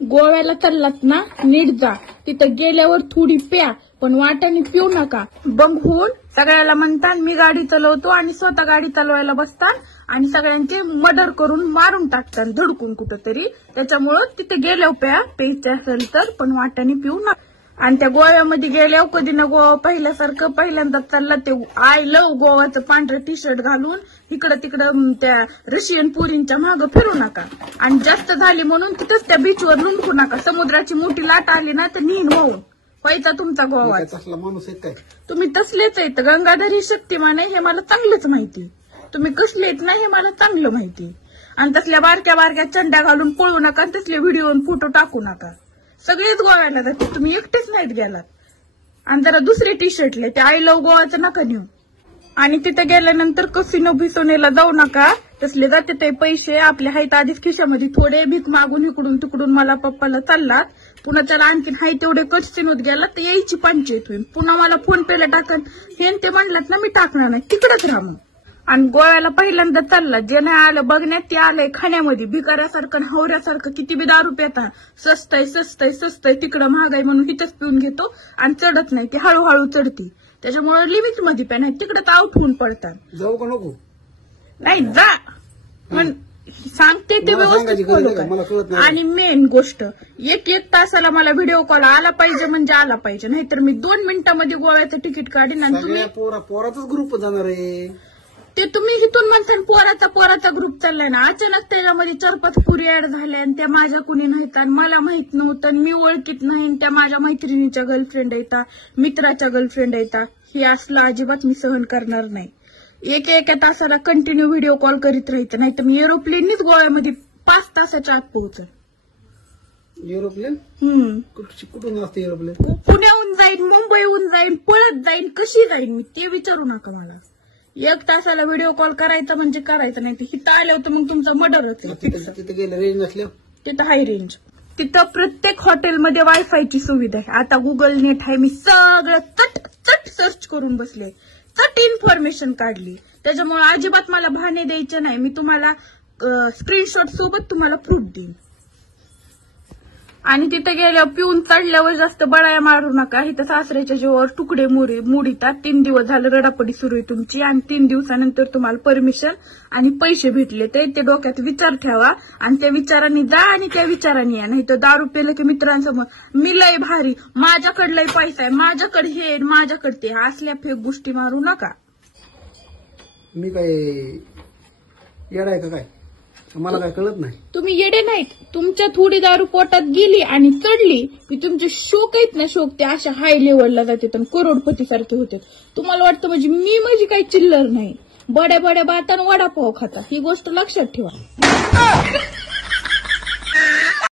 गोव्याला चाललात ना नीट जा, तिथं गेल्यावर थोडी प्या पण वाटाने पिऊ नका. बंग होऊन सगळ्याला म्हणतात मी गाडी चालवतो आणि स्वतः गाडी चालवायला बसतात आणि सगळ्यांचे मर्डर करून मारून टाकतात धडकून कुठंतरी. त्याच्यामुळं तिथे गेल्यावर प्यायचं असेल तर पण वाटाने पिऊ नका. आणि त्या गोव्यामध्ये गेल्यावर कधी ना गोवा पहिल्यासारखं पहिल्यांदा चालला ते आय लव्ह गोवाचं पांढरं टी शर्ट घालून इकडं तिकडं त्या रशियन पुरींच्या मागं फिरू नका. आणि जास्त झाली म्हणून तिथंच त्या बीचवर लुंकू नका. समुद्राची मोठी लाट आली ना तर नीन वाहून व्हायचा तुमचा गोवा. माणूस आहे काय तुम्ही तसलेच आहेत. गंगाधर ही शक्तिमान आहे हे मला चांगलंच माहिती. तुम्ही कसले आहेत ना हे मला चांगलं माहिती. आणि तसल्या बारक्या बारक्या चंड्या घालून पळू नका. तसले व्हिडिओ फोटो टाकू नका. सगळेच गोव्याला जाते, तुम्ही एकटेच नाहीत गेलात. आणि जरा दुसरे टी शर्टले ते आय लव्ह गोवाचं नका नेऊ. आणि तिथे गेल्यानंतर कसिनो भिसोनेला जाऊ नका. तसले जाते ते पैसे आपले आहेत आधीच खिशामध्ये थोडे भीक मागून इकडून तिकडून मला पप्पाला चाललात. पुन्हा त्याला आणखीन हाय तेवढे कसिनोत गेला तर यायची पंचायत होईल. पुन्हा मला फोन पेला टाकन हे ते म्हणलात ना मी टाकणार नाही, तिकडेच राहू. आणि गोव्याला पहिल्यांदा चालला जे नाही आलं बघण्यात ते आलंय खाण्यामध्ये. भिकाऱ्यासारखं हवऱ्यासारखं किती बी दारू पिता सस्तय सस्तय सस्तय तिकडं महागाई म्हणून तिथंच पिऊन घेतो आणि चढत नाही ती हळूहळू चढती. त्याच्यामुळे लिमिट मध्ये प्या नाही तिकडं आउट होऊन पडतात. जाऊ का नको नाही जा पण सांगते ते व्यवस्थित फॉलो करा. आणि मेन गोष्ट एक तासाला मला व्हिडिओ कॉल आला पाहिजे म्हणजे आला पाहिजे, नाहीतर मी 2 मिनिटांमध्ये गोव्याचं तिकीट काढीन. आणि तुम्ही पोराचाच ग्रुप जाणार आहे ते तुम्ही इथून म्हणता पोराचा ग्रुप चाललाय ना. अचानक त्याच्यामध्ये 4-5 पुरी ऍड झाल्या आणि त्या माझ्या कुणी नाहीत आणि मला माहित नव्हतं. मी ओळखीत नाही. त्या माझ्या मैत्रिणीच्या गर्लफ्रेंड येतात, मित्राच्या गर्लफ्रेंड येतात. हे असलं अजिबात मी सहन करणार नाही. एका तासाला कंटिन्यू व्हिडिओ कॉल करीत राहायचं, नाही तर मी एरोप्लेननीच गोव्यामध्ये 5 तासाच्या आत पोहोचेल. एरोप्लेन कुठून असते एरोप्लेन? पुण्याहून जाईन, मुंबईहून जाईन, पळत जाईन, कशी जाईन मी ते विचारू नका मला. 1 तासाला व्हिडिओ कॉल करायचा म्हणजे करायचं, नाही तर इथं आलं होतं मग तुमचा मर्डर होते. तिथे गेलं रेंज नसल्या तिथं हाय रेंज. तिथं प्रत्येक हॉटेलमध्ये वायफायची सुविधा आहे. आता गुगल नेट आहे. मी सगळं चट सर्च करून बसले, चट इन्फॉर्मेशन काढली. त्याच्यामुळे अजिबात मला भाने द्यायचे नाही. मी तुम्हाला स्क्रीनशॉट सोबत तुम्हाला प्रूफ देईन. आणि तिथे गेल्यावर पिऊन चढल्यावर जास्त बळाया मारू नका. इथं सासऱ्याच्या जीवावर तुकडे मोडीतात. 3 दिवस झालं रडापडी सुरू आहे तुमची आणि 3 दिवसानंतर तुम्हाला परमिशन आणि पैसे भेटले ते डोक्यात विचार ठेवा आणि त्या विचारांनी जा आणि त्या विचारांनी या. नाही तर दारू पेलं की मित्रांसमोर मी लय भारी, माझ्याकडे लय पैसा आहे, माझ्याकडे हे माझ्याकडे ते, असल्या फेक गोष्टी मारू नका. मी काय येणार का काय? मला काय कळत नाही. तुम्ही येडे नाहीत. तुमच्या थोडी दारू पोटात गेली आणि चढली की तुमचे शोक आहेत ना, शोक ते अशा हाय लेवलला जाते आणि करोडपती सारखे होते. तुम्हाला वाटतं म्हणजे मी माझी काही चिल्लर नाही. बड्या बातान वडापाव खाता, ही गोष्ट लक्षात ठेवा.